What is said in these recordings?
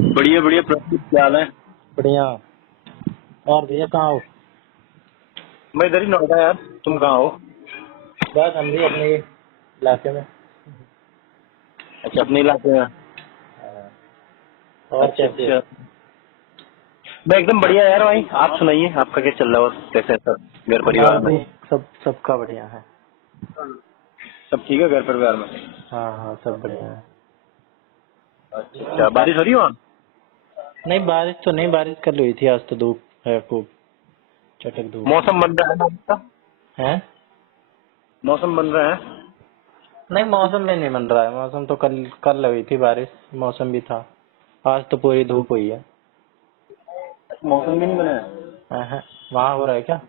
बढ़िया बढ़िया प्रदीप, क्या हाल है? बढ़िया। और भैया कहाँ हो? मैं इधर ही नोएडा यार। तुम कहाँ हो? बस हम भी अपने इलाके में। अच्छा, अपने इलाके में। हाँ। और अच्छा कैसे हो? अच्छा। मैं एकदम बढ़िया यार भाई। आप सुनाइए, आपका क्या चल रहा है? कैसे है सब घर परिवार हमारा में? भी सबका बढ़िया है। सब ठीक है घर परिवार में? हाँ हाँ, सब बढ़िया है। अच्छा अच्छा। बारिश हो रही है वहाँ? नहीं, बारिश तो नहीं, बारिश कल हुई थी, आज तो धूप है, खूब चटक धूप मौसम बन रहा है ना आपका? है। मौसम बन रहा है? नहीं, मौसम में नहीं बन रहा है। मौसम तो कल कल हुई थी बारिश, मौसम भी था। आज तो पूरी धूप हुई है। मौसम भी नहीं बना है? वहाँ हो रहा है क्या?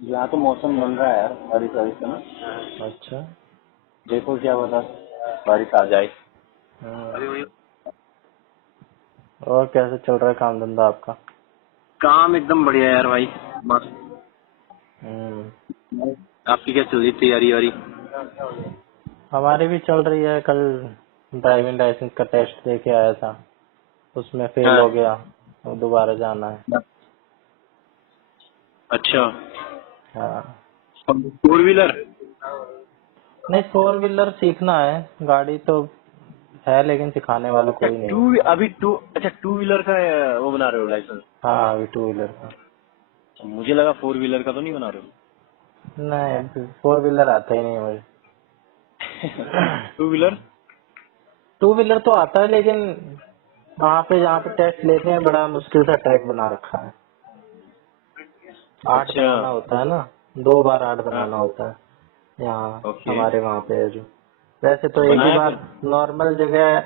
यहाँ तो मौसम बन रहा है यार, बारिश वारिश का ना। अच्छा। देखो क्या बता, बारिश आ जाए। हाँ। और कैसे चल रहा है काम धंधा आपका? काम एकदम बढ़िया यार भाई। बस हम्म। आपकी क्या चल रही तैयारी वारी? हमारी भी चल रही है। कल ड्राइविंग लाइसेंस का टेस्ट दे के आया था, उसमें फेल हाँ। हो गया। अब दोबारा जाना है। अच्छा। हाँ। Four wheeler? नहीं, फोर व्हीलर सीखना है। गाड़ी तो है लेकिन सिखाने वाला अच्छा कोई नहीं टू, है। अभी टू, अच्छा टू व्हीलर का वो बना रहे हो लाइसेंस? हाँ, अभी टू व्हीलर का। मुझे लगा फोर व्हीलर का तो नहीं बना रहे नहीं, फोर व्हीलर आता ही नहीं है मुझे। हो? Two wheeler? टू व्हीलर तो आता है, लेकिन वहाँ पे जहाँ पे टेस्ट लेते हैं बड़ा मुश्किल सा ट्रैक बना रखा है। 8 अच्छा। बनाना होता है ना, 2 बार 8 हाँ। बनाना होता है। यहाँ ओके। हमारे वहाँ पे है जो, वैसे तो तो एक ही बनाया बार फिर? नॉर्मल जगह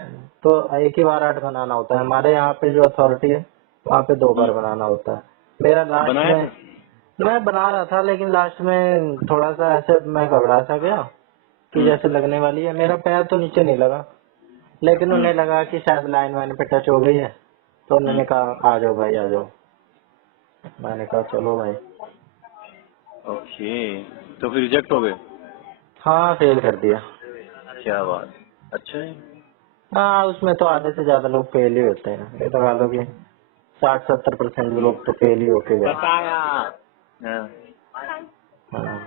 तो एक ही बार 8 बनाना होता है। हमारे यहाँ पे जो अथॉरिटी है वहाँ पे 2 बार बनाना होता है। मेरा लास्ट बनाया में, फिर? मैं बना रहा था लेकिन लास्ट में थोड़ा सा ऐसे मैं घबरा सा गया कि हम्म जैसे लगने वाली है। मेरा पैर तो नीचे नहीं लगा, लेकिन हम्म उन्हें लगा कि शायद लाइन वाइन पे टच हो गई है, तो उन्होंने हम्म। कहा आ जाओ भाई आ जाओ। मैंने कहा चलो भाई। ओके। तो फिर रिजेक्ट हो गए? हाँ, फेल कर दिया। क्या बात। अच्छा है। हाँ, उसमें तो आधे से ज्यादा लोग फेल ही होते हैं। ये लगा लो कि 60-70% लोग तो फेल ही होके गए। बताया। हाँ। हाँ।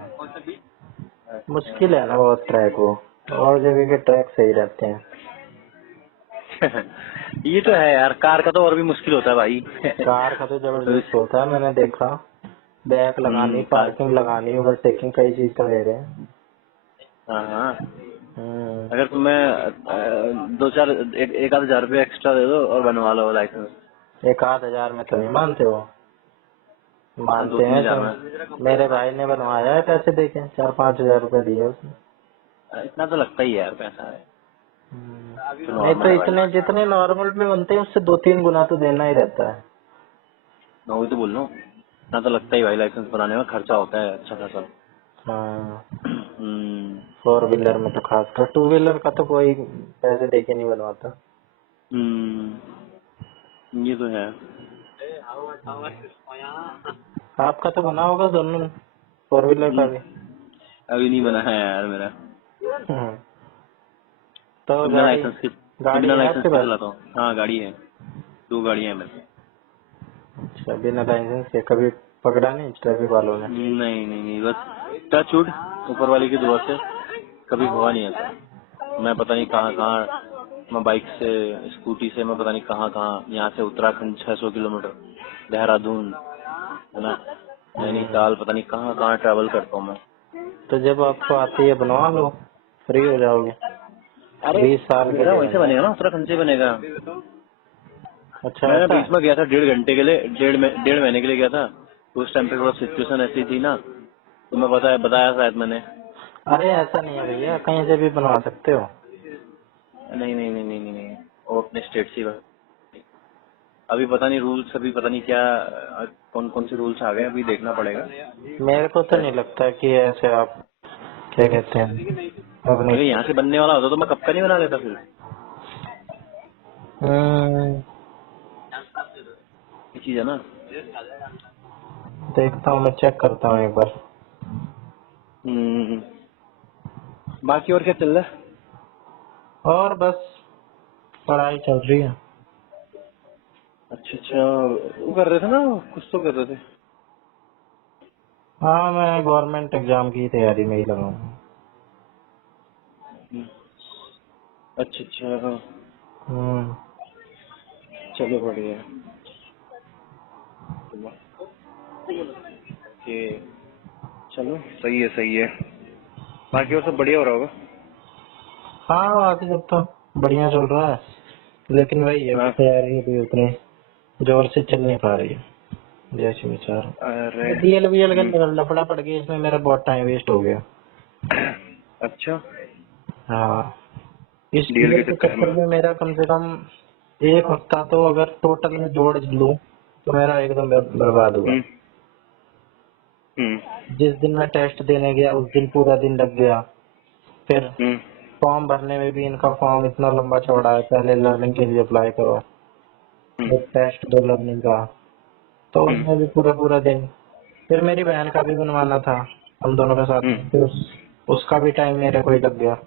मुश्किल है ना बहुत ट्रैक वो, और जगह के ट्रैक सही रहते हैं। ये तो है यार, कार का तो और भी मुश्किल होता है भाई। कार का तो जबरदस्त होता है, मैंने देखा। बैक लगानी, कार। पार्किंग लगानी, ओवरटेकिंग, कई चीज का ले रहे हैं। हाँ हाँ। हम्म। अगर तुम्हें दो चार एक आध हजार रुपये एक्स्ट्रा दे दो और बनवा लो लाइसेंस। 1-8 हजार में तो नहीं मानते हो? हाँ, दो मानते तीन हैं हजार तो। मेरे भाई ने बनवाया है, पैसे देके 4-5 हजार रुपए दिए उसने। में इतना तो लगता ही है यार, पैसा है तो नहीं नॉर्मल तो है भाई। इतने जितने नॉर्मल में बनते हैं उससे 2-3 गुना तो देना ही रहता है। मैं वही तो बोल रहा हूँ, इतना तो लगता ही भाई, लाइसेंस बनाने में खर्चा होता है अच्छा खासा। हाँ, हम्म। 4 व्हीलर में तो खासकर। 2 व्हीलर का तो कोई पैसे देके नहीं बनवाता। ये तो है। आपका तो बना होगा दोनों, 4 व्हीलर का हम्म, भी। अभी नहीं बना है यार मेरा। हम्म। तो मैं बिना गाड़ी लाइसेंस के, मैं गाड़ी बिना है लाइसेंस आपके के पास? चलाता हूँ। हाँ गाड़ी है, दो गाड़ियाँ हैं मेरे। अच्छा, बिना लाइसेंस के कभी पकड़ा नहीं ट्रैफिक वालों ने? नहीं नहीं नहीं, बस टच वुड, ऊपर वाले की दुआ से कभी हुआ नहीं ऐसा। मैं पता नहीं कहाँ कहाँ, मैं बाइक से, स्कूटी से मैं पता नहीं कहाँ कहाँ, यहाँ से उत्तराखंड 600 किलोमीटर, देहरादून है ना, हम्म। नैनीताल, पता नहीं कहाँ कहाँ ट्रैवल करता हूँ मैं। तो जब आपको आती है बनवा लो, फ्री हो जाओगे। अरे 20 साल के मेरा लिए वहीं बन से बनेगा जाएगा। ना, उत्तराखंड से बनेगा। अच्छा, मैं ऐसा बीच है। में गया था 1.5 घंटे के लिए, 1.5 महीने के लिए गया था। तो उस टाइम पे थोड़ा सिचुएशन ऐसी थी ना, तो मैं बताया बताया शायद मैंने। अरे ऐसा नहीं है भैया, कहीं से भी बनवा सकते हो। नहीं नहीं नहीं नहीं नहीं, नहीं। वो अपने स्टेट से अभी पता नहीं रूल्स, अभी पता नहीं क्या कौन कौन से रूल्स आ गए, अभी देखना पड़ेगा। मेरे को तो नहीं लगता कि ऐसे आप क्या कहते हैं अपनी। अगर यहाँ से बनने वाला होता तो मैं कब का नहीं बना लेता फिर। हम्म, ये चीज है ना। देखता हूँ, मैं चेक करता हूँ एक बार। हम्म। बाकी और क्या चल रहा है? और बस पढ़ाई चल रही है। अच्छा अच्छा, वो कर रहे थे ना, कुछ तो कर रहे थे। हाँ, मैं गवर्नमेंट एग्जाम की तैयारी में ही लगा हूँ। हम्म, अच्छा अच्छा, हाँ, हम्म। चलो बढ़िया है। ये चलो सही है सही है। बाकी और सब बढ़िया हो रहा होगा। हाँ, बाकी सब तो बढ़िया चल रहा है, लेकिन वही है, हाँ, तैयारी अभी उतनी जोर से चल नहीं पा रही है जैसे विचार। अरे डीएल वीएल का लफड़ा पड़ गया, इसमें मेरा बहुत टाइम वेस्ट हो गया। अच्छा, हाँ, इस डीएल डीएल के के चक्कर में। चक्कर में मेरा कम से कम एक हफ्ता तो अगर टोटल में जोड़ लूं तो मेरा एकदम बर्बाद हुआ। हम्म हम्म जिस दिन मैं टेस्ट देने गया उस दिन पूरा दिन लग गया। फिर हम्म फॉर्म भरने में भी इनका फॉर्म इतना लंबा चौड़ा है, पहले लर्निंग के लिए अप्लाई करो, हम्म फिर टेस्ट दो लर्निंग का, तो हम्म उसमें भी पूरा पूरा दिन। फिर मेरी बहन का भी बनवाना था, हम दोनों के साथ हम्म में, फिर उसका भी टाइम मेरे को ही लग गया।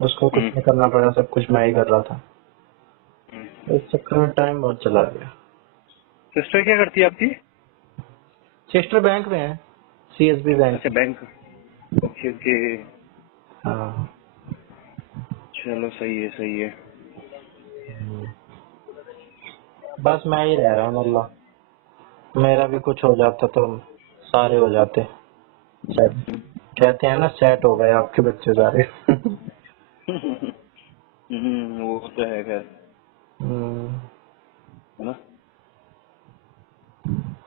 उसको कुछ हम्म नहीं करना पड़ा, सब कुछ मैं ही कर रहा था। हम्म। इस चक्कर में टाइम बहुत चला गया। सिस्टर क्या करती है आपकी? सिस्टर बैंक में है, सीएसबी बैंक अच्छा, में। बैंक। ओके ओके, हाँ। चलो सही है सही है। बस मैं ही रह रहा हूँ, अल्लाह मेरा भी कुछ हो जाता तो सारे हो जाते सेट। कहते हैं ना, सेट हो गए आपके बच्चे सारे। वो तो है खैर, हम्म। है ना।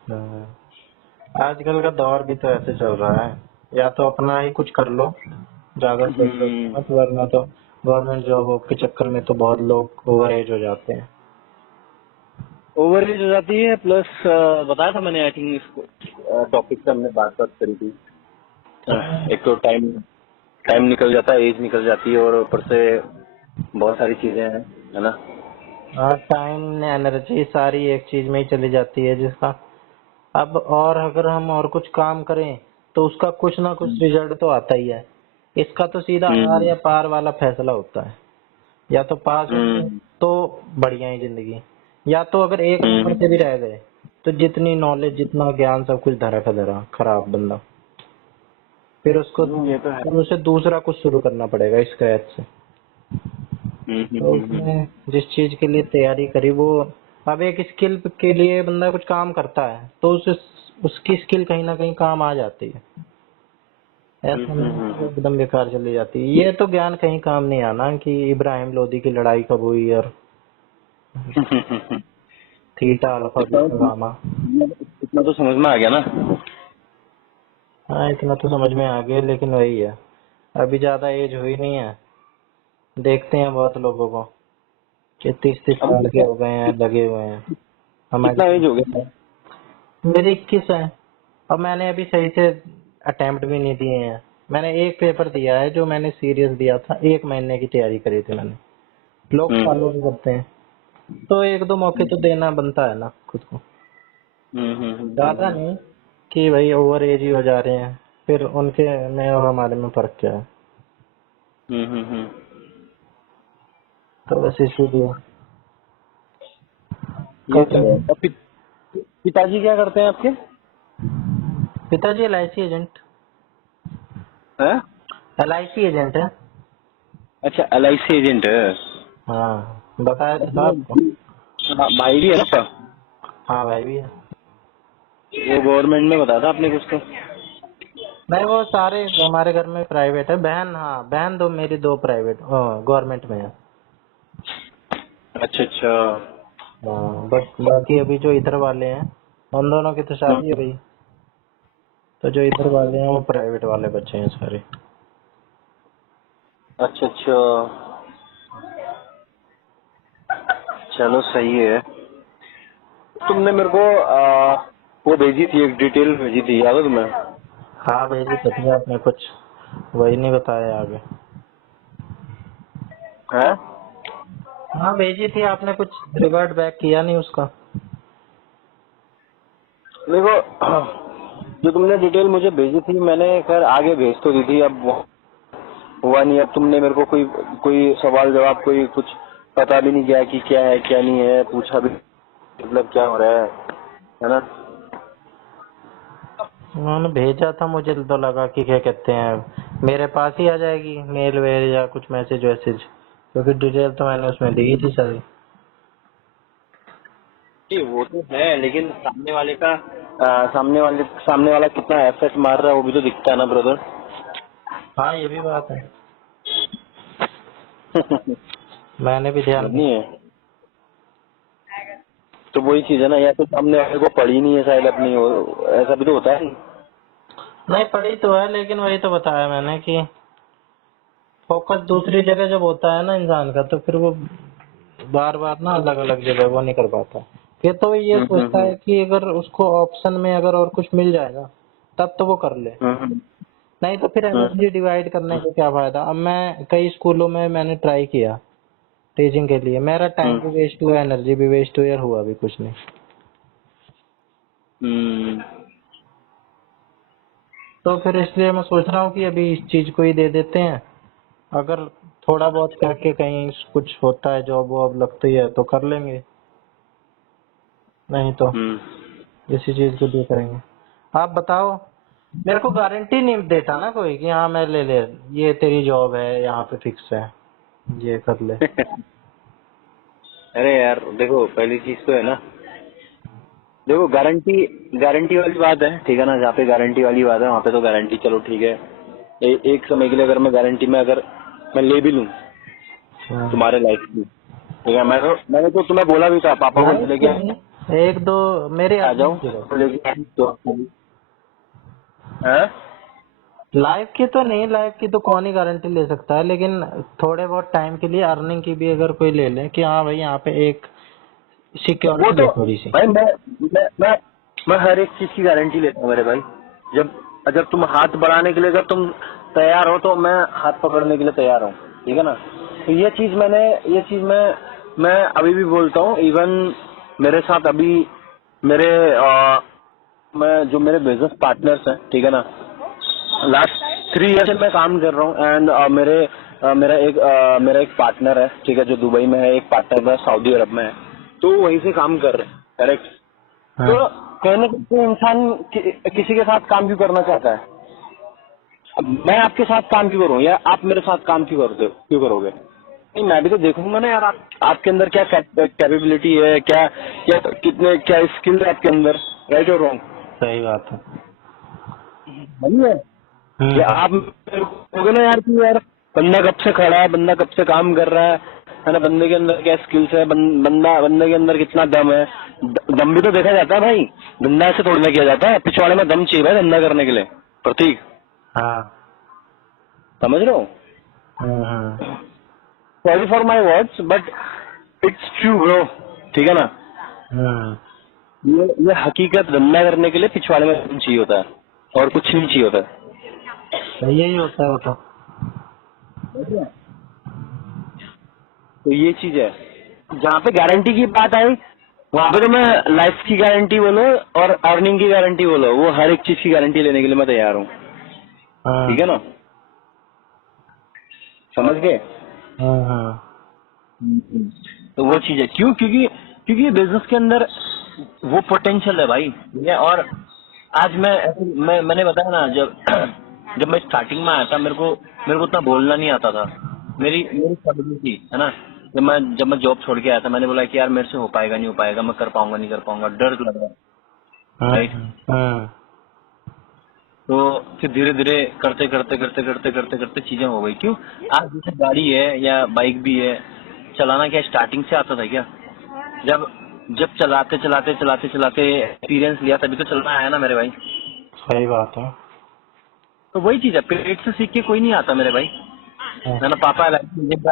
हाँ। आजकल का दौर भी तो ऐसे चल रहा है, या तो अपना ही कुछ कर लो, ज्यादा सही है, हम्म, मत वरना तो गवर्नमेंट जॉब के चक्कर में तो बहुत लोग ओवर एज हो जाते हैं। ओवर एज हो जाती है, प्लस बताया था मैंने, आई थिंक इसको टॉपिक पे हमने बात बात करी थी। एक तो टाइम टाइम निकल जाता है, एज निकल जाती है, और ऊपर से बहुत सारी चीजें हैं, है ना। और टाइम एनर्जी सारी एक चीज में ही चली जाती है जिसका अब, और अगर हम और कुछ काम करें तो उसका कुछ ना कुछ रिजल्ट तो आता ही है। इसका तो सीधा आर हम्म या पार वाला फैसला होता है, या तो पास होंगे हम्म तो बढ़िया ही जिंदगी, या तो अगर एक नंबर हम्म से भी रह गए तो जितनी नॉलेज जितना ज्ञान सब कुछ धरा का धरा, खराब बंदा। ये तो है। फिर उसे दूसरा कुछ शुरू करना पड़ेगा स्क्रैच से। तो हम्म। उसने जिस चीज के लिए तैयारी करी वो, अब एक स्किल के लिए बंदा कुछ काम करता है तो उसे उसकी स्किल कहीं ना कहीं काम आ जाती है। ऐसा नहीं है कि वो एकदम बेकार चली जाती है। ये तो ज्ञान कहीं काम नहीं आना कि इब्राहिम लोदी की लड़ाई कब हुई और थीटा अल्फा इतना बीटा गामा। इतना तो समझ में आ गया ना। हाँ, इतना तो समझ में आ गया, लेकिन वही है, अभी ज्यादा एज हुई नहीं है। देखते हैं बहुत लोगों को कि 30-30 अभी साल के हो गए हैं, लगे हुए हैं कितना हमारी। एज हो गया? मेरे 21 है, और मैंने अभी सही से अटेम्प्ट भी नहीं दिए हैं। मैंने एक पेपर दिया है जो मैंने सीरियस दिया था, 1 महीने की तैयारी करी थी मैंने। लोग सालों की करते हैं, तो एक दो मौके तो देना बनता है ना खुद को। ज्यादा नहीं कि भाई ओवर एज ही हो जा रहे हैं, फिर उनके में और हमारे में फर्क क्या है। हम्म। तो बस इसीलिए ये तो कभी। है। और पिताजी क्या करते हैं आपके? पिताजी LIC एजेंट, हैं? LIC एजेंट है। अच्छा, LIC एजेंट है। हाँ, बताया तो था आपको। हाँ, भाई भी है ना। हाँ, भाई भी है। वो गवर्नमेंट में बताया था आपने कुछ तो। नहीं, वो सारे हमारे घर में प्राइवेट है। बहन, हाँ बहन दो, मेरी दो प्राइवेट गवर्नमेंट में है। अच्छा अच्छा। हाँ, बस बाकी अभी जो इधर वाले हैं उन दोनों की तो हाँ, शादी हो गई, तो जो इधर वाले हैं वो प्राइवेट वाले बच्चे हैं सारे। अच्छा अच्छा, चलो सही है। तुमने मेरे को वो भेजी थी, एक डिटेल भेजी थी, याद है तुम्हें? हाँ, भेजी तो थी आपने, कुछ वही नहीं बताया आगे। हैं? हाँ, भेजी थी आपने, कुछ रिवर्ट बैक किया नहीं उसका। देखो, जो तुमने डिटेल मुझे भेजी थी, मैंने खैर आगे भेज तो दी थी, अब वो हुआ नहीं। अब तुमने मेरे को कोई कोई सवाल जवाब कोई कुछ पता भी नहीं किया कि क्या है क्या नहीं है, पूछा भी। मतलब क्या हो रहा है ना? उन्होंने भेजा था, मुझे तो लगा कि क्या कहते हैं मेरे पास ही आ जाएगी मेल वेल या कुछ मैसेज वैसेज, क्योंकि डिटेल तो मैंने उसमें दी थी सारी। जी वो तो है, लेकिन सामने वाला कितना एफर्ट मार रहा है वो भी तो दिखता है ना ब्रदर। हाँ ये भी बात है, मैंने भी ध्यान नहीं है तो वही चीज है ना, या तो सामने वाले को पड़ी नहीं है शायद अपनी, ऐसा भी तो होता है। नहीं पढ़ी तो है, लेकिन वही तो बताया मैंने कि फोकस दूसरी जगह जब होता है ना इंसान का, तो फिर वो बार बार ना अलग अलग जगह वो नहीं कर पाता। फिर तो वो ये सोचता हम्म। है कि अगर उसको ऑप्शन में अगर और कुछ मिल जाएगा तब तो वो कर ले, हम्म। नहीं तो फिर हम्म। एनर्जी डिवाइड करने का क्या फायदा। अब मैं कई स्कूलों में मैंने ट्राई किया टीचिंग के लिए, मेरा टाइम भी वेस्ट हुआ, एनर्जी भी वेस्ट हुई और हुआ भी कुछ नहीं। हम्म। तो फिर इसलिए मैं सोच रहा हूँ कि अभी इस चीज को ही दे देते हैं, अगर थोड़ा बहुत करके कहीं कुछ होता है, जॉब वॉब लगती है तो कर लेंगे, नहीं तो हम्म। इसी चीज के लिए करेंगे। आप बताओ, मेरे को गारंटी नहीं देता ना कोई कि हाँ मैं ले ले, ये तेरी जॉब है यहाँ पे फिक्स है, ये कर ले। अरे यार देखो, पहली चीज तो है ना, देखो गारंटी गारंटी वाली बात है, ठीक है ना, जहाँ पे गारंटी वाली बात है वहाँ पे तो गारंटी चलो ठीक है। एक समय के लिए अगर मैं गारंटी में अगर मैं ले भी लूँ हाँ। तुम्हारे लाइफ की, ठीक है, मैंने तो तुम्हें बोला भी था पापा को लाइफ लेके की नहीं, एक दो मेरे आ अर्निंग जाओ की बस। तो लेके तो हाँ? लाइफ की तो नहीं, लाइफ की तो कौन ही गारंटी ले सकता है, लेकिन थोड़े बहुत टाइम के लिए अर्निंग की भी अगर कोई ले ले कि हाँ भाई यहाँ पे एक वो सिक्योरिटी तो है थोड़ी सी। भाई मैं मैं मैं हर एक चीज की गारंटी लेता हूँ मेरे भाई। जब जब तुम हाथ बढ़ाने के लिए अगर तुम तैयार हो तो मैं हाथ पकड़ने के लिए तैयार हूँ, ठीक है ना। तो ये चीज मैं अभी भी बोलता हूँ। इवन मेरे साथ अभी मेरे मैं जो मेरे बिजनेस पार्टनर्स हैं, ठीक है ना, लास्ट 3 ईयर से मैं काम कर रहा हूँ। एंड मेरा एक पार्टनर है, ठीक है, जो दुबई में है, एक पार्टनर मेरा सऊदी अरब में है, तो वहीं से काम कर रहे हैं, करेक्ट। हाँ तो कहने को तो इंसान किसी के साथ काम क्यों करना चाहता है? अब मैं आपके साथ काम क्यों करूँ, या आप मेरे साथ काम क्यों करोगे? नहीं, मैं भी तो देखूंगा ना यार, आपके अंदर क्या कैपेबिलिटी है, क्या स्किल है आपके अंदर, राइट और रॉन्ग। सही बात है। नहीं है हम्म कि हम्म। आप मेरे को कहोगे ना यार कि यार बंदा कब से खड़ा है, बंदा कब से काम कर रहा है ना, बंदे के अंदर क्या स्किल्स है, बंदे के अंदर कितना दम है। दम भी तो देखा जाता है भाई, धंधा ऐसे थोड़ी ना किया जाता है, पिछवाड़े में दम चाहिए भाई धंधा करने के लिए। प्रतीक, हाँ। समझ रहे हो? हम्म। Sorry for my words but it's true bro, ठीक है ना। हम्म। ये हकीकत, धंधा करने के लिए पिछवाड़े में दम चाहिए होता है और कुछ नहीं चाहिए होता है। तो यही होता है वो तो। तो ये चीज है, जहाँ पे गारंटी की बात आई वहाँ पे तो मैं लाइफ की गारंटी बोलो और अर्निंग की गारंटी बोलो, वो हर एक चीज की गारंटी लेने के लिए मैं तैयार हूँ, हाँ। ठीक है ना, समझ गए। हाँ। तो वो चीज है, क्योंकि बिजनेस के अंदर वो पोटेंशियल है भाई, ठीक है। और आज मैंने बताया ना, जब जब मैं स्टार्टिंग में आया था, मेरे को उतना बोलना नहीं आता था। मेरी स्ट्रगल थी, है ना। जब मैं जॉब छोड़ के आया था, मैंने बोला कि यार मेरे से हो पाएगा नहीं हो पाएगा, मैं कर पाऊंगा नहीं कर पाऊंगा, डर लग रहा है, हाँ। राइट। हाँ। तो फिर धीरे धीरे करते करते करते करते करते करते चीजें हो गई। क्यों? आज जैसे गाड़ी है या बाइक भी है, चलाना क्या स्टार्टिंग से आता था क्या? जब जब चलाते चलाते चलाते चलाते एक्सपीरियंस लिया तभी तो चलना आया ना मेरे भाई। सही बात है। तो वही चीज है, पेट से सीख के कोई नहीं आता मेरे भाई। हाँ। मैंने पापा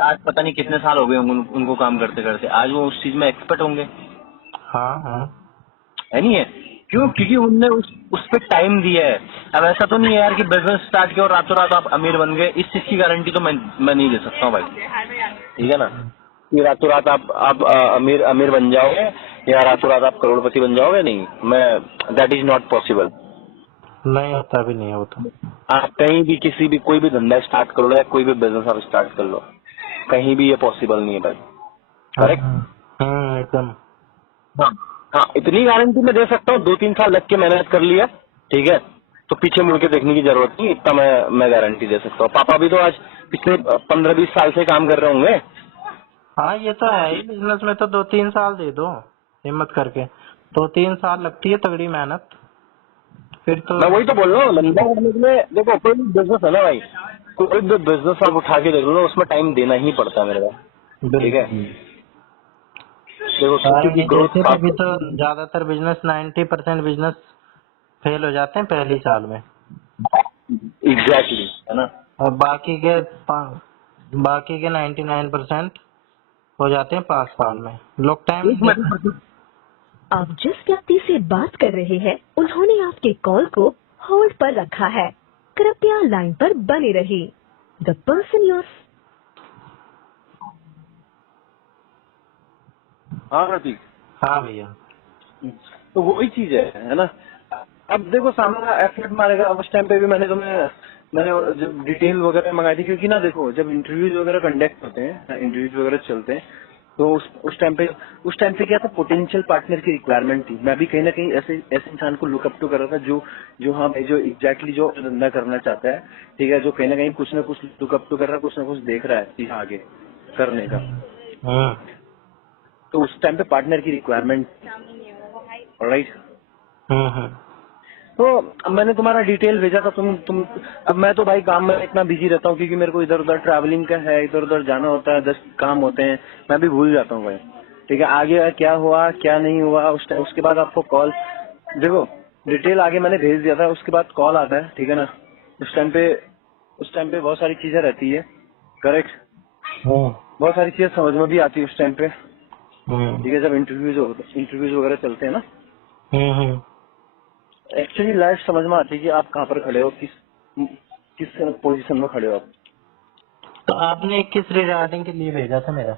आज पता नहीं कितने साल हो गए होंगे उनको काम करते करते, आज वो उस चीज में एक्सपर्ट होंगे, हाँ। हाँ। है नहीं है? क्यों? क्योंकि उनने उस पे टाइम दिया है। अब ऐसा तो नहीं है यार कि बिजनेस स्टार्ट किया और रातों रात आप अमीर बन गए, इस चीज की गारंटी तो मैं नहीं दे सकता हूँ भाई, ठीक है ना। कि रातों रात आप अमीर अमीर बन जाओगे या रातों रात आप करोड़पति बन जाओगे, नहीं, मैं दैट इज नॉट पॉसिबल। नहीं होता भी नहीं है वो तो। आप कहीं भी किसी भी कोई भी धंधा स्टार्ट कर लो या कोई भी बिजनेस आप स्टार्ट कर लो, कहीं भी ये पॉसिबल नहीं है भाई, हाँ। करेक्ट। हाँ। एकदम। हाँ हाँ, इतनी गारंटी मैं दे सकता हूँ, 2-3 साल लग के मेहनत कर लिया, ठीक है, तो पीछे मुड़ के देखने की जरूरत नहीं, इतना मैं गारंटी दे सकता हूँ। पापा भी तो आज पिछले 15-20 साल से काम कर रहे होंगे। हाँ ये तो है ही, बिजनेस में तो 2-3 साल दे दो हिम्मत करके, 2-3 साल लगती है तगड़ी मेहनत, फिर तो। मैं वही तो बोल रहा हूँ, लंबा करने के लिए देखो, कोई भी बिजनेस है ना भाई, कोई भी बिजनेस आप उठा के देख लो ना, उसमें टाइम देना ही पड़ता है मेरे को, ठीक है। बिल्कुल देखो किसी सारे की नहीं ग्रोथ देते, तभी फास्ट। तो ज्यादातर बिजनेस 90% बिजनेस फेल हो जाते हैं पहली साल में, एग्जैक्टली, है ना। और बाकी के 99% हो जाते हैं 5 साल में। लोग टाइम नहीं एक देते। मिनट। आप जिस व्यक्ति से बात कर रहे हैं उन्होंने आपके कॉल को होल्ड पर रखा है। कृपया लाइन पर बने रहिए। The person your. हाँ प्रतीक, हाँ भैया। तो वही चीज है ना। अब देखो सामने एफर्ट मारेगा, उस टाइम पे भी मैंने जब डिटेल वगैरह मंगाई थी, क्योंकि ना देखो जब इंटरव्यूज वगैरह कंडक्ट होते हैं, इंटरव्यूज वगैरह चलते हैं, तो उस टाइम पे क्या था, पोटेंशियल पार्टनर की रिक्वायरमेंट थी। मैं भी कहीं ना कहीं ऐसे ऐसे इंसान को लुकअप टू कर रहा था, जो हाँ भाई, जो एग्जैक्टली जो धंधा करना चाहता है, ठीक है, जो कहीं ना कुछ लुकअप टू कर रहा है, कुछ ना कुछ देख रहा है चीज आगे करने का। हाँ। तो उस टाइम पे पार्टनर की रिक्वायरमेंट, राइट। हाँ। तो अब मैंने तुम्हारा डिटेल भेजा था, तुम अब मैं तो भाई काम में इतना बिजी रहता हूँ, क्योंकि मेरे को इधर उधर ट्रैवलिंग का है, इधर उधर जाना होता है, 10 काम होते हैं, मैं भी भूल जाता हूँ भाई, ठीक है। आगे क्या हुआ क्या नहीं हुआ, उसके बाद आपको कॉल, देखो डिटेल आगे मैंने भेज दिया था, उसके बाद कॉल आता है, ठीक है ना। उस टाइम पे बहुत सारी चीजें रहती है, करेक्ट, बहुत सारी चीजें समझ में भी आती है उस टाइम पे, ठीक है, जब इंटरव्यूज वगैरह चलते हैं ना, एक्चुअली लाइफ समझ में आती है कि आप कहाँ पर खड़े हो, किस पोजीशन में खड़े हो आप। तो आपने किस रिगार्डिंग के लिए भेजा था मेरा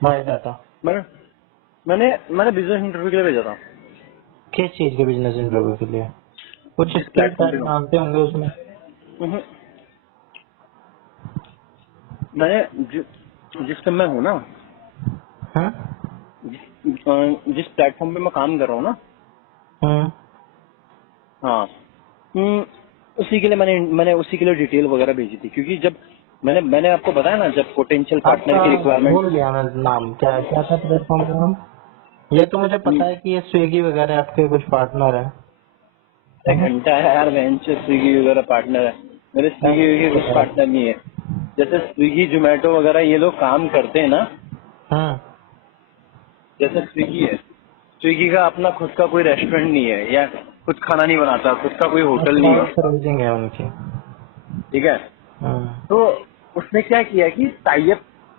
बायोडाटा? मैंने मैंने बिजनेस इंटरव्यू के लिए भेजा था। किस चीज के बिजनेस इंटरव्यू के लिए? कुछ जिस स्किल प्लेटफॉर्म पे हूँ। मांगते होंगे उसमें। हम्म। मैंने जिस पे मैं हूँ ना, हाँ? जिस प्लेटफॉर्म पे मैं काम कर रहा हूँ ना, हाँ। हाँ, उसी के लिए मैंने उसी के लिए डिटेल वगैरह भेजी थी, क्योंकि जब मैंने आपको बताया ना, जब पोटेंशियल पार्टनर आपका की रिक्वायरमेंट। भूल गया मैं नाम, क्या क्या था प्लेटफॉर्म का नाम? ये तो मुझे पता है कि ये स्विगी वगैरह आपके कुछ पार्टनर है ना? घंटा है यार, वेंचर स्विगी वगैरह पार्टनर है मेरे। स्विगी वगैरह कुछ पार्टनर नहीं है। जैसे स्विगी जोमेटो वगैरह ये लोग काम करते हैं ना, हाँ। जैसे स्विगी है, स्विगी का अपना खुद का कोई रेस्टोरेंट नहीं है, या खुद खाना नहीं बनाता, खुद का कोई होटल नहीं क्लाउड है, सर्विसिंग है उनकी। ठीक है। हाँ। तो उसने क्या किया कि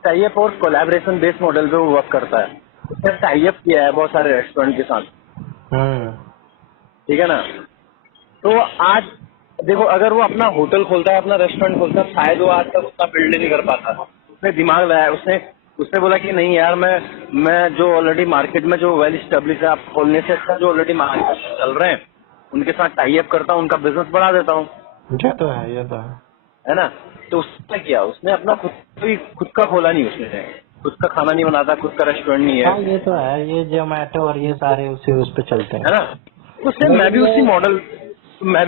टाइप और कोलैबोरेशन बेस्ड मॉडल पे वो वर्क करता है। उसने टाइप किया है बहुत सारे रेस्टोरेंट के साथ, हाँ। ठीक है ना। तो आज देखो, अगर वो अपना होटल खोलता है, अपना रेस्टोरेंट खोलता है, शायद वो आज तक उतना बिल्ड नहीं कर पाता। उसने दिमाग लगाया, उसने बोला कि नहीं यार, मैं जो ऑलरेडी मार्केट में जो वेल स्टेब्लिश है, आप खोलने से अच्छा जो ऑलरेडी मार्केट में चल रहे हैं उनके साथ टाई अप करता हूँ, उनका बिजनेस बढ़ा देता हूँ, ये तो है, ये तो है ना। तो उसने किया, उसने अपना खुद का खोला नहीं, उसने खुद का खाना नहीं बनाता, खुद का रेस्टोरेंट नहीं है, हाँ, ये तो है। ये जोमेटो और ये सारे उस पे चलते है हैं। ना। उससे मैं भी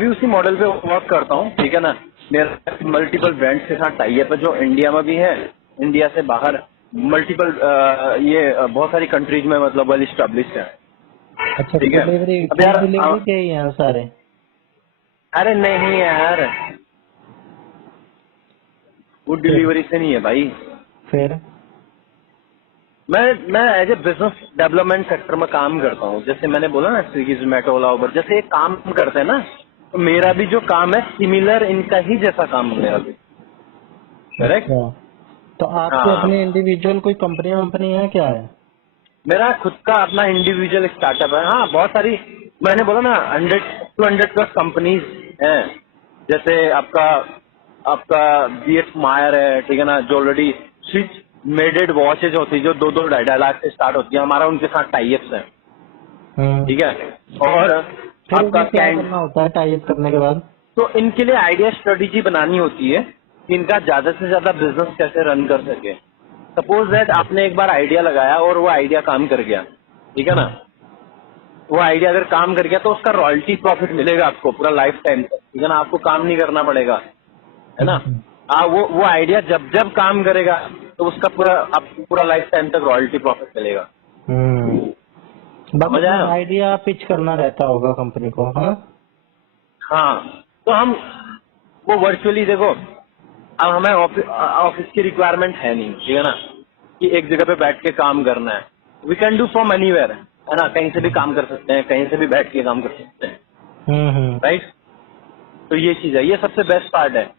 उसी मॉडल पे वर्क करता हूँ, ठीक है ना। मेरा मल्टीपल ब्रांड्स के साथ टाई अप है, जो इंडिया में भी है, इंडिया से बाहर मल्टीपल बहुत सारी कंट्रीज में मतलब वेल स्टेब्लिश है, अच्छा, ठीक है। डिलीवरी अब फूड यार डिलीवरी के ही हैं सारे? अरे नहीं यार, फूड फिर डिलीवरी से नहीं है भाई। फिर मैं as a business development sector में काम करता हूँ। जैसे मैंने बोला ना, स्विगी जोमेटो ओला उबर जैसे ये काम करते हैं ना, तो मेरा भी जो काम है सिमिलर इनका ही जैसा काम है मेरा भी, करेक्ट। अच्छा, तो आपकी हाँ, अपनी इंडिविजुअल कोई कंपनी वंपनी है क्या है? मेरा खुद का अपना इंडिविजुअल स्टार्टअप है। हाँ, बहुत सारी, मैंने बोला ना 100 प्लस कंपनीज हैं। जैसे आपका आपका BX मायर है, ठीक है ना, जो ऑलरेडी स्विच मेडेड वॉचेज होती है, जो 2-2 लाख से स्टार्ट होती है, हमारा उनके साथ टाइप्स है, ठीक है। और फिर आपका इसमें क्या करना होता है टाई अप करने के बाद? तो इनके लिए आइडिया स्ट्रेटेजी बनानी होती है कि इनका ज्यादा से ज्यादा बिजनेस कैसे रन कर सके। सपोज दैट आपने एक बार आइडिया लगाया और वो आइडिया काम कर गया, ठीक है ना। वो आइडिया अगर काम कर गया तो उसका रॉयल्टी प्रॉफिट मिलेगा आपको पूरा लाइफ टाइम तक, ठीक है ना। आपको काम नहीं करना पड़ेगा, है ना। वो आइडिया जब जब काम करेगा तो उसका पूरा आपको पूरा लाइफ टाइम तक रॉयल्टी प्रॉफिट मिलेगा। समझ आया? आइडिया पिच करना रहता होगा कंपनी को, हाँ। हाँ, तो हम वो वर्चुअली देखो, अब हमें ऑफिस की रिक्वायरमेंट है नहीं, ठीक है ना, कि एक जगह पे बैठ के काम करना है। We can do from anywhere, है ना, कहीं से भी काम कर सकते हैं, कहीं से भी बैठ के काम कर सकते हैं, राइट। तो ये चीज है, ये सबसे बेस्ट पार्ट है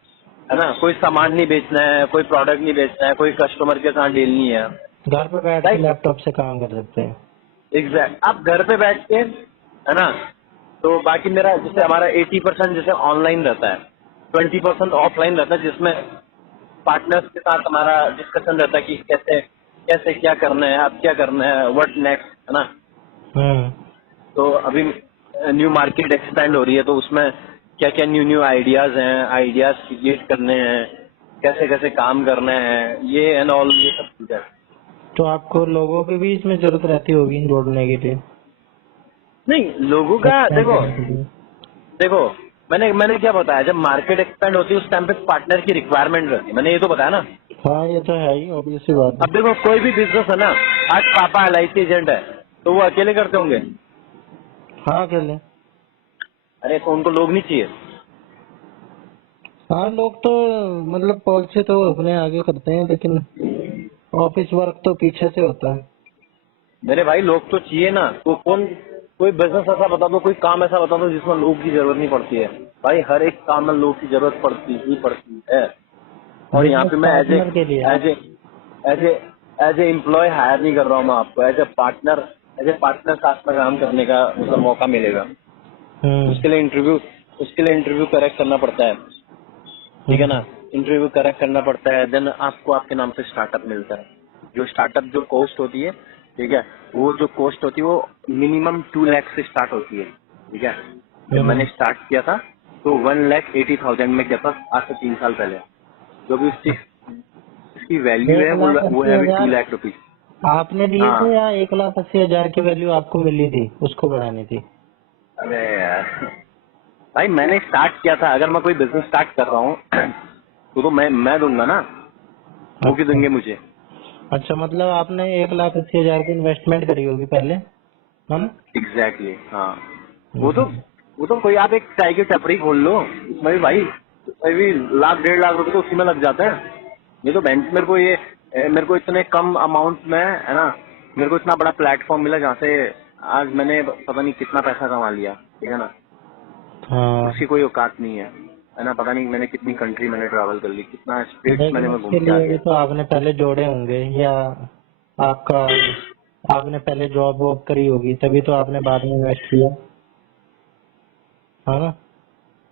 ना। कोई सामान नहीं बेचना है, कोई प्रोडक्ट नहीं बेचना है, कोई कस्टमर के साथ डील नहीं है, घर पे बैठ के लैपटॉप से काम कर सकते हैं। एग्जैक्ट, आप घर पे बैठ के, है ना। तो बाकी मेरा जैसे हमारा 80% जैसे ऑनलाइन रहता है, 20% ऑफलाइन रहता है, जिसमें पार्टनर्स के साथ हमारा डिस्कशन रहता है कि कैसे कैसे क्या करना है, अब क्या करना है, व्हाट नेक्स्ट, है ना। तो अभी न्यू मार्केट एक्सपेंड हो रही है, तो उसमें क्या क्या न्यू आइडियाज हैं, आइडियाज क्रिएट करने हैं, कैसे कैसे काम करना है, ये एंड ऑल, ये सब चीजें। तो आपको लोगों के बीच में जरूरत रहती होगी जोड़ने के लिए? नहीं, लोगों का देखो मैंने क्या बताया, जब मार्केट एक्सपेंड होती है उस टाइम पे पार्टनर की रिक्वायरमेंट रहती है, मैंने ये तो बताया ना। हाँ, ये तो है ही, ऑब्वियस सी बात है। अब देखो कोई भी बिजनेस है ना, आज पापा LIC एजेंट है तो वो अकेले करते होंगे? हाँ, अकेले। अरे तो उनको लोग नहीं चाहिए? हाँ, लोग तो मतलब पॉलिसी तो अपने आगे करते हैं, लेकिन ऑफिस वर्क तो पीछे से होता है। मेरे भाई लोग तो चाहिए ना। तो कोई बिजनेस ऐसा बता दो, कोई काम ऐसा बता दो जिसमें लोग की जरूरत नहीं पड़ती है। भाई हर एक काम में लोग की जरूरत पड़ती ही पड़ती है। और यहाँ पे मैं एज ए एम्प्लॉय हायर नहीं कर रहा हूँ मैं आपको, एज ए पार्टनर साथ में काम करने का मतलब मौका मिलेगा। उसके लिए इंटरव्यू करेक्ट करना पड़ता है, ठीक है ना। इंटरव्यू करेक्ट करना पड़ता है, देन आपको आपके नाम पे स्टार्टअप मिलता है। जो स्टार्टअप जो कॉस्ट होती है, ठीक है, वो जो कॉस्ट होती है वो मिनिमम 2 लाख से स्टार्ट होती है, ठीक है। जब मैंने स्टार्ट किया था तो 1,80,000 में किया था, आज से 3 साल पहले। जो भी इसकी वैल्यू है वो है अभी 2 लाख रुपीज। आपने दिए थे या 1,80,000 की वैल्यू आपको मिली थी, उसको बढ़ानी थी? अरे यार भाई, मैंने स्टार्ट किया था, अगर मैं कोई बिजनेस स्टार्ट कर रहा हूँ तो मैं दूंगा ना, वो क्यों देंगे मुझे? अच्छा, मतलब आपने 1,80,000 की इन्वेस्टमेंट करी होगी पहले, है ना? एग्जैक्टली, हाँ। वो तो कोई आप एक चाय की टपरी खोल लो, उसमें भी भाई अभी 1,00,000 1.5 लाख रुपए तो उसी में लग जाते हैं। ये तो बैंक मेरे को इतने कम अमाउंट में, है ना, मेरे को इतना बड़ा प्लेटफॉर्म मिला जहाँ से आज मैंने पता नहीं कितना पैसा कमा लिया, ठीक है ना। हाँ, उसकी कोई औकात नहीं है ना। पता नहीं मैंने कितनी कंट्री मैंने ट्रैवल कर ली, कितना स्टेट्स मैंने घूम उसके के आ लिए गया। भी तो आपने पहले जोड़े होंगे, या आपने पहले जॉब वॉब करी होगी, तभी तो आपने बाद में इन्वेस्ट किया, है ना?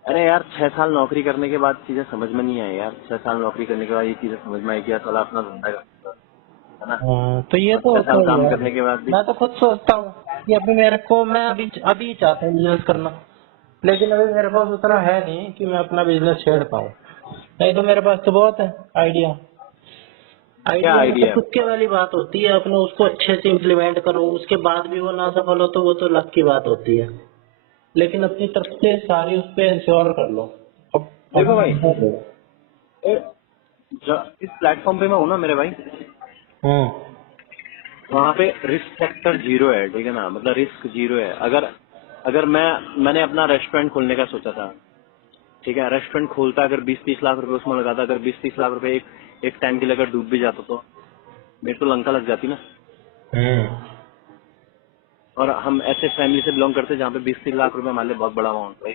अरे यार 6 साल नौकरी करने के बाद चीजें समझ में नहीं आई यार। 6 साल नौकरी करने के बाद ये चीजें समझ में आई कि साला अपना धंधा करता है ना। हाँ, तो ये तो 6 होता साल ही काम है। करने के बाद भी मैं तो खुद सोचता हूँ कि मैं अभी चाहता हूँ बिजनेस करना, लेकिन अभी मेरे पास उतना है नहीं कि मैं अपना बिजनेस छेड़ पाऊँ। नहीं तो मेरे पास तो बहुत है आइडिया। क्या तो आइडिया? तुक्के वाली बात होती है, अपने उसको अच्छे से इम्प्लीमेंट करो, उसके बाद भी वो ना सफल हो तो वो तो लक की बात होती है, लेकिन अपनी तरफ से सारी उस पे इंश्योर कर लो। देखो भाई, इस प्लेटफॉर्म पे मैं हूँ ना मेरे भाई, वहाँ पे रिस्क फैक्टर 0 है, ठीक है ना। मतलब रिस्क 0 है। अगर मैंने अपना रेस्टोरेंट खोलने का सोचा था, ठीक है, रेस्टोरेंट खोलता, अगर 20-30 लाख रुपए उसमें लगाता, अगर 20-30 लाख रुपए एक टाइम के लिए अगर डूब भी जाता तो मेरे तो लंका लग जाती ना। और हम ऐसे फैमिली से बिलोंग करते जहाँ पे 20-30 लाख रुपए हमारे लिए बहुत बड़ा अमाउंट है,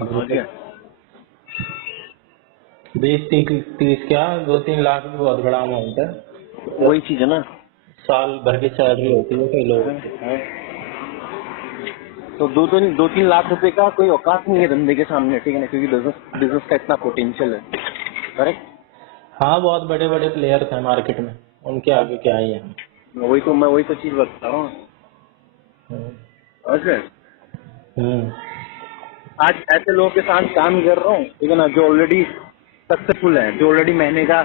समझ गया। 20-30 क्या, 2-3 लाख भी बहुत बड़ा अमाउंट है। वही चीज है ना, साल भर की सैलरी होती है कई लोगों की। तो 2-3 लाख रुपए का कोई औकात नहीं है धंधे के सामने, ठीक है ना, क्योंकि बिजनेस का इतना पोटेंशियल है, करेक्ट। हाँ, बहुत बड़े बड़े प्लेयर्स हैं मार्केट में, उनके आगे क्या ही है। मैं वही तो चीज बता रहा हूँ। आज ऐसे लोगों के साथ काम कर रहा हूँ, ठीक है ना, जो ऑलरेडी सक्सेसफुल है, जो ऑलरेडी महीने का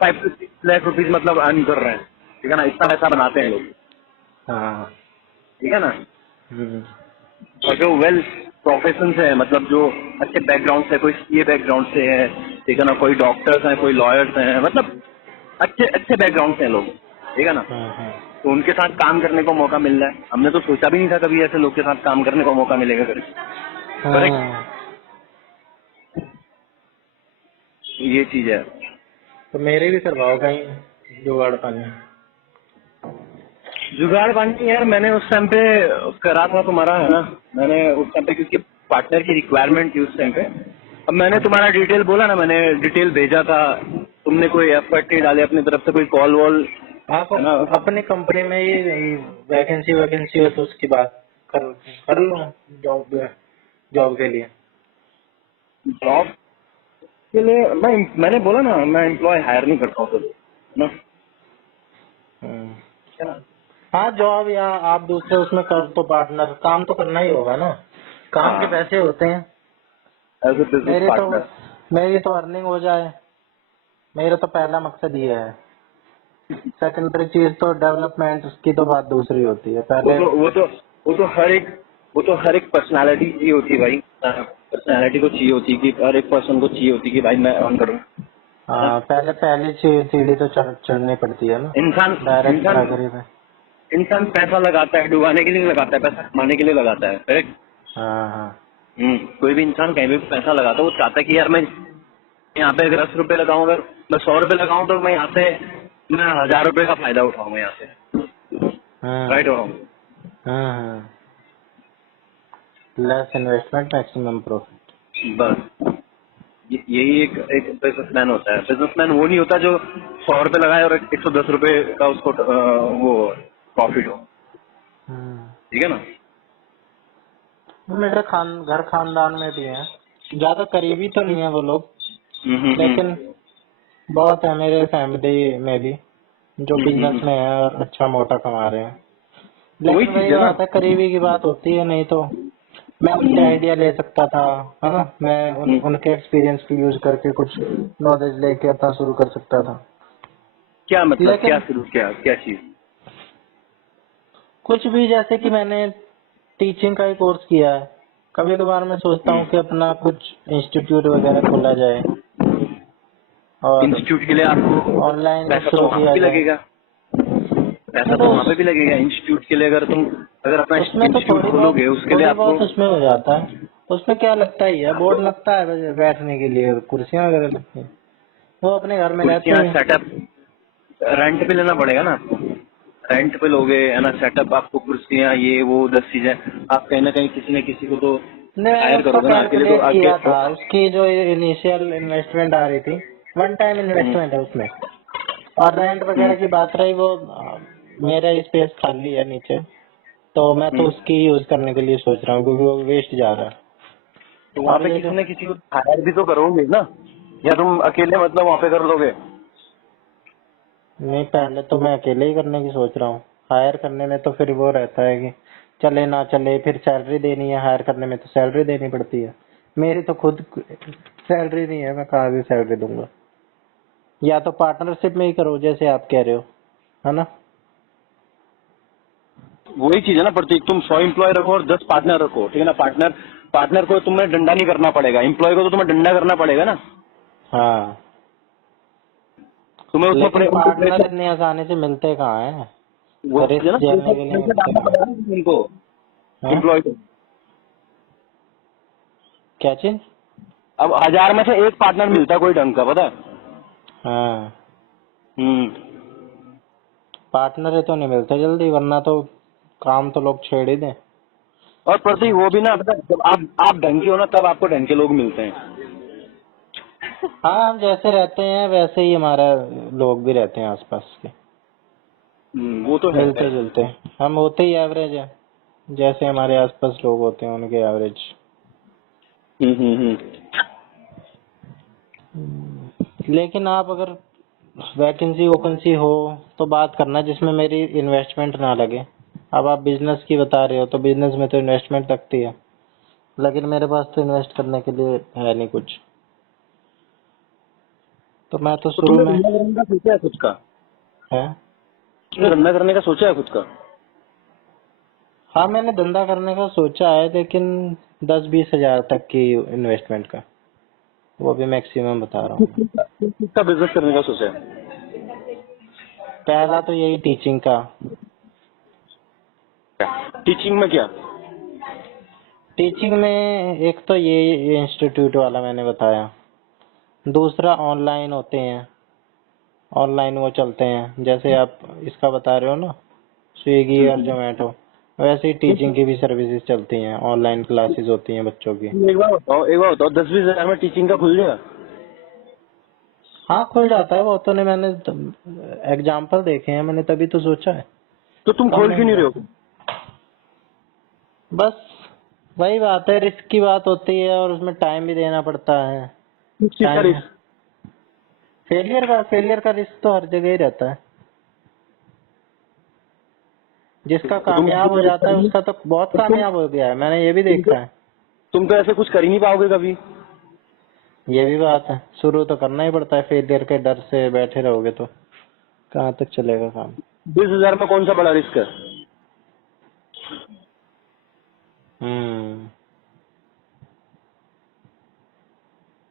5 to 6 लाख रुपीज मतलब अर्न कर रहे हैं, ठीक है ना। इतना पैसा बनाते हैं लोग, हाँ। ठीक है ना। हम्म। और जो वेल प्रोफेशन से है, मतलब जो अच्छे बैकग्राउंड से, कोई सीए बैकग्राउंड से है, ठीक है ना, कोई डॉक्टर्स हैं, कोई लॉयर्स हैं, मतलब अच्छे अच्छे बैकग्राउंड से हैं लोग, ठीक है ना, हाँ। तो उनके साथ काम करने को मौका मिल रहा है। हमने तो सोचा भी नहीं था कभी ऐसे लोग के साथ काम करने को मौका मिलेगा करके। करेक्ट, हाँ। ये चीज है। तो मेरे भी करवाओ कहीं जुगाड़ पानी। जुगाड़ पानी यार, मैंने उस टाइम पे करा था तुम्हारा, है ना, मैंने उस टाइम पे क्योंकि पार्टनर की रिक्वायरमेंट थी उस टाइम पे। अब मैंने तुम्हारा डिटेल बोला ना, मैंने डिटेल भेजा था, तुमने कोई एफर्ट नहीं डाले अपनी तरफ से, कोई कॉल वॉल, आप है ना। अपने कंपनी में ये वैकेंसी हो तो उसकी बात कर लो। जॉब जॉब के लिए। जॉब के लिए मैंने बोला ना, मैं एम्प्लॉय हायर नहीं करता हूँ फिर, है ना। हम्म। है ना? हाँ, जॉब या आप दूसरे उसमें कर तो पार्टनर काम तो करना ही होगा ना। काम के हाँ, पैसे होते हैं। एज ए बिजनेस मेरे तो पार्टनर। मेरी तो अर्निंग हो जाए, मेरा तो पहला मकसद ये है। सेकेंडरी चीज तो डेवलपमेंट, उसकी तो बात दूसरी होती है वो पहले। तो वो तो वो तो हर एक पर्सनालिटी चाहिए होती है भाई, पर्सनालिटी को चाहिए होती है कि हर एक पर्सन को चाहिए होती है कि भाई मैं अर्न करूँ, है ना। हाँ, पहली सीढ़ी तो चढ़नी पड़ती है ना, इंसान डायरेक्ट इंसान नौकरी पे। इंसान पैसा लगाता है, डुबाने के लिए नहीं लगाता है, पैसा कमाने के लिए लगाता है, करेक्ट। हाँ। हाँ। कोई भी इंसान कहीं भी पैसा लगाता है, वो चाहता है कि यार मैं यहाँ पे अगर 10 रुपए लगाऊं, अगर मैं 100 रुपए लगाऊं, तो मैं यहाँ से मैं 1000 रुपए का फायदा उठाऊंगा यहाँ से, हाँ। राइट हो रहा हूँ। हाँ। Less investment maximum profit. बस यही एक बिजनेसमैन होता है। बिजनेसमैन वो नहीं होता जो 100 रुपए लगाए और 110 रुपए का उसको वो प्रॉफिट हो, ठीक है ना। मेरे घर खानदान में भी हैं, ज्यादा करीबी तो नहीं है वो लोग, लेकिन हम्म। बहुत है मेरे फैमिली में भी जो बिजनेस हम्म। में है और अच्छा मोटा कमा रहे हैं। तो वही लेकिन चीज वही है ना। बात है, करीबी की बात होती है, नहीं तो मैं उनसे आइडिया ले सकता था, है ना। मैं उनके एक्सपीरियंस को यूज करके कुछ नॉलेज लेके अपना शुरू कर सकता था। क्या मतलब, क्या लेकिन शुरू किया, क्या चीज। कुछ भी, जैसे कि मैंने टीचिंग का ही कोर्स किया है, कभी कभार मैं सोचता हूँ कि अपना कुछ इंस्टीट्यूट वगैरह खोला जाए और इंस्टीट्यूट के लिए आपको ऑनलाइन कुछ पैसा तो शुरू वहाँ पे किया भी जाए। लगेगा, पैसा तो तो वहाँ पे भी लगेगा इंस्टीट्यूट के लिए। अगर अपना उसमें तो इंस्टीट्यूट खोलोगे, उसके लिए थोड़ी आपको बहुत उसमें हो जाता है। उसमें क्या लगता ही है, बोर्ड लगता है बैठने के लिए, कुर्सियां वगैरह लगती हैं, वो अपने घर में रहते कुर्सियाँ हैं। सेटअप रेंट पे लेना पड़ेगा ना आपको। रेंट पे लोगे, है ना, सेटअप आपको, कुर्सियाँ, ये वो 10 चीजें, आप कहीं ना कहीं किसी न किसी को तो नहीं, मैंने हायर उसका करोगे ना, अकेले तो कैलकुलेट आगे। किया था, उसकी जो इनिशियल इन्वेस्टमेंट आ रही थी, वन टाइम इन्वेस्टमेंट है उसमें। और रेंट वगैरह की बात रही, वो मेरा स्पेस खाली है नीचे, तो मैं तो उसकी यूज करने के लिए सोच रहा हूँ क्योंकि वो वेस्ट जा रहा है। तो वहाँ अब पे ये जो किसी न किसी को हायर भी तो करोगे ना, या तुम अकेले मतलब वहाँ पे कर लोगे। नहीं, पहले तो मैं अकेले ही करने की सोच रहा हूँ। हायर करने में तो फिर वो रहता है कि चले ना चले, फिर सैलरी देनी है, हायर करने में तो सैलरी देनी पड़ती है। मेरी तो खुद सैलरी नहीं है, मैं कहाँ से सैलरी दूंगा। या तो पार्टनरशिप में ही करो जैसे आप कह रहे हो, है ना। वही चीज है ना प्रतीक, तुम 100 एम्प्लॉय रखो और 10 पार्टनर रखो, ठीक है ना। पार्टनर को तुम्हें डंडा नहीं करना पड़ेगा, एम्प्लॉय को तो तुम्हें डंडा करना पड़ेगा ना। हाँ, तुम्हें उसमें लेकिन उनको पार्टनर इतनी आसानी से मिलते कहाँ है, वो चीज है रिस्क ना, झेलने के लिए पैसे मिलते डालना कहाँ पड़ेगा ना उनको, है। एम्प्लॉय को। क्या चीज। अब 1000 में से एक पार्टनर मिलता है कोई ढंग का, पता है। हाँ, हम्म। पार्टनर ही तो नहीं मिलते जल्दी, वरना तो काम तो लोग छेड़ ही दें। और प्रतीक वो भी ना, पता है, जब आप ढंग के हो ना, तब आपको ढंग के लोग मिलते हैं। हाँ, हम जैसे रहते हैं वैसे ही हमारा लोग भी रहते हैं आसपास के, वो तो है। मिलते जुलते। हम होते ही एवरेज है, जैसे हमारे आसपास लोग होते हैं उनके एवरेज। हम्म। लेकिन आप अगर वैकेंसी हो तो बात करना जिसमें मेरी इन्वेस्टमेंट ना लगे। अब आप बिजनेस की बता रहे हो तो बिजनेस में तो इन्वेस्टमेंट लगती है, लेकिन मेरे पास तो इन्वेस्ट करने के लिए है नहीं कुछ, तो मैं तो तो शुरू तुमने में धंधा करने का सोचा है खुद का? है। तुमने धंधा करने का सोचा है खुद का? हाँ मैंने धंधा करने का सोचा है, लेकिन 10-20 हजार तक की इन्वेस्टमेंट का, वो भी मैक्सिमम बता रहा हूँ। किसका बिजनेस करने का सोचा है? पहला तो यही टीचिंग का। टीचिंग में क्या? टीचिंग में एक तो ये इंस्टीट्यूट वाला मैंने बताया, दूसरा ऑनलाइन होते हैं, ऑनलाइन वो चलते हैं, जैसे आप इसका बता रहे हो ना, स्विगी और जोमेटो, वैसे ही टीचिंग की भी सर्विसेज चलती हैं, ऑनलाइन क्लासेस होती हैं बच्चों की। एक बार बताओ 10-20 हजार में टीचिंग का खुल जाएगा? हाँ खुल जाता है, वो तो नहीं, मैंने एग्जाम्पल देखे हैं मैंने, तभी तो सोचा है। तो तुम खोल क्यों नहीं रहे हो? बस वही बात है, रिस्क की बात होती है और उसमें टाइम भी देना पड़ता है। किस चीज का रिस्क? फेलियर का रिस्क तो हर जगह ही रहता है। जिसका कामयाब हो जाता है उसका तो बहुत कामयाब हो गया है, मैंने ये भी देखा है। तुम तो ऐसे कुछ कर ही नहीं पाओगे कभी। ये भी बात है, शुरू तो करना ही पड़ता है, फेलियर के डर से बैठे रहोगे तो कहाँ तक चलेगा काम। 20 हजार में कौन सा बड़ा रिस्क है?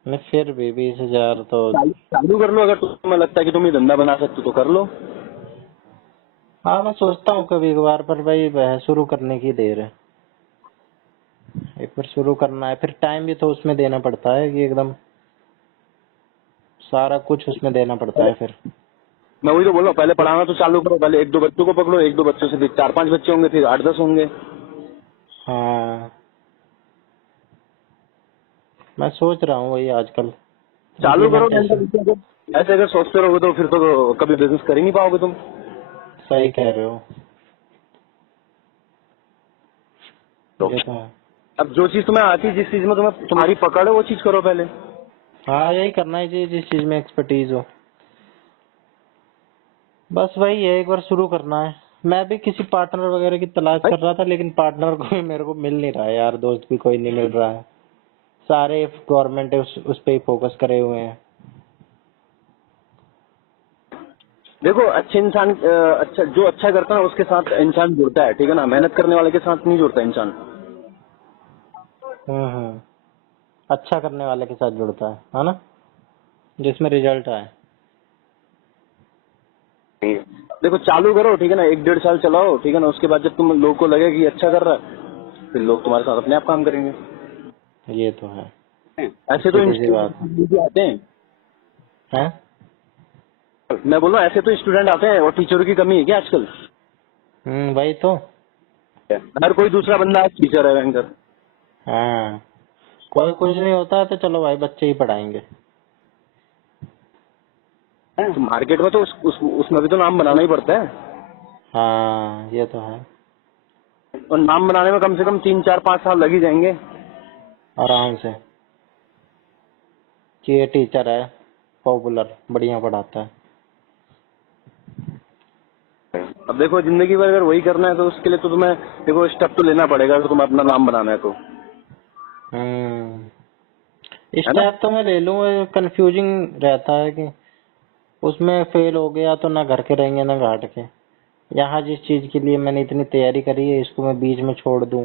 नहीं फिर भी 20 हजार तो। चालू कर लो, अगर तुम्हें लगता है कि तुम ये धंधा बना सकते हो तो कर लो। हाँ मैं सोचता हूँ कभी एक बार, पर भाई वह शुरू करने की देर है, एक बार शुरू करना है, फिर टाइम भी तो उसमें देना पड़ता है कि एकदम सारा कुछ उसमें देना पड़ता है फिर। मैं वही तो बोल रहा हूँ, पहले पढ़ाना तो चालू करो, पहले 1-2 बच्चों को पकड़ो, 1-2 बच्चों से फिर 4-5 बच्चे होंगे, फिर 8-10 होंगे। हाँ मैं सोच रहा हूँ वही आजकल चालू करो। implementation। ऐसे अगर सोचते रहोगे तो फिर तो कभी बिजनेस कर ही नहीं पाओगे तुम। सही कह रहे हो। तो ये तो है। अब जो चीज तुम्हें आती है, जिस चीज में तुम्हें तुम्हारी पकड़ है, वो चीज करो पहले। हाँ यही करना ही चाहिए जिस चीज में एक्सपर्टीज हो। बस वही है, एक बार शुरू करना है। मैं भी किसी पार्टनर वगैरह की तलाश कर रहा था, लेकिन पार्टनर को भी मेरे को मिल नहीं रहा है यार, दोस्त भी कोई नहीं मिल रहा है, सारे गवर्नमेंट उस पे ही फोकस करे हुए हैं। देखो, अच्छे इंसान अच्छा जो अच्छा करता है उसके साथ इंसान जुड़ता है, ठीक है ना। मेहनत करने वाले के साथ नहीं जुड़ता इंसान। हम्म। अच्छा करने वाले के साथ जुड़ता है ना, जिसमें रिजल्ट आए। देखो, चालू करो, ठीक है ना, 1-1.5 साल चलाओ, ठीक है ना। उसके बाद जब तुम लोग को लगे कि अच्छा कर रहा है, फिर लोग तुम्हारे साथ अपने आप काम करेंगे। ये तो है। ऐसे तो सीधी सी बात स्टूडेंट आते हैं। है। मैं बोल रहा हूँ, ऐसे तो स्टूडेंट आते हैं, और टीचरों की कमी है क्या आजकल? वही तो। हर कोई दूसरा बंदा आज टीचर है भयंकर। हाँ कोई कुछ नहीं होता है तो चलो भाई बच्चे ही पढ़ाएंगे। तो मार्केट में तो उसमें भी तो नाम बनाना ही पड़ता है। हाँ ये तो है। और नाम बनाने में कम से कम 3-4-5 साल लग ही जाएंगे। आराम से कि ये टीचर है पॉपुलर, बढ़िया पढ़ाता है। अब देखो, जिंदगी भर अगर वही करना है तो उसके लिए तो तुम्हें देखो स्टेप तो लेना पड़ेगा, अगर तुम्हें अपना नाम बनाना है तो। स्टेप तो मैं ले लूँ, कंफ्यूजिंग रहता है कि उसमें फेल हो गया तो ना घर के रहेंगे ना घाट के। यहाँ जिस चीज के लिए मैंने इतनी तैयारी करी है, इसको मैं बीच में छोड़ दूं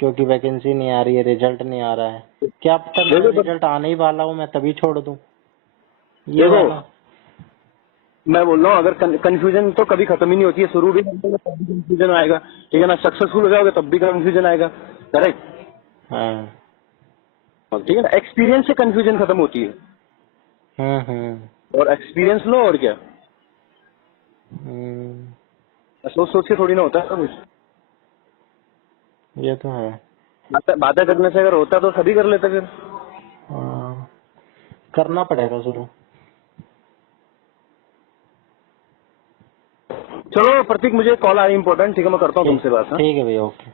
क्योंकि वैकेंसी नहीं आ रही है, रिजल्ट नहीं आ रहा है, क्या पता मेरा रिजल्ट आने ही वाला हो, मैं तभी छोड़ दूं। ये देखो, वाला। मैं बोल रहा हूँ, अगर कंफ्यूजन तो कभी खत्म ही नहीं होती है, शुरू भी करते हो तब भी कंफ्यूजन आएगा, ठीक है ना। सक्सेसफुल हो जाओगे तब भी कंफ्यूजन आएगा, करेक्ट। हाँ। ठीक है ना, एक्सपीरियंस से कंफ्यूजन खत्म होती है। और एक्सपीरियंस लो, और क्या। सोच सोच के थोड़ी ना होता है कुछ। ये तो है। बातें करने से अगर होता तो सभी कर लेते फिर। करना पड़ेगा शुरू। चलो प्रतीक, मुझे कॉल आ रही है इम्पोर्टेंट, ठीक है, मैं करता हूँ तुमसे बात। हाँ? ठीक है भैया, ओके।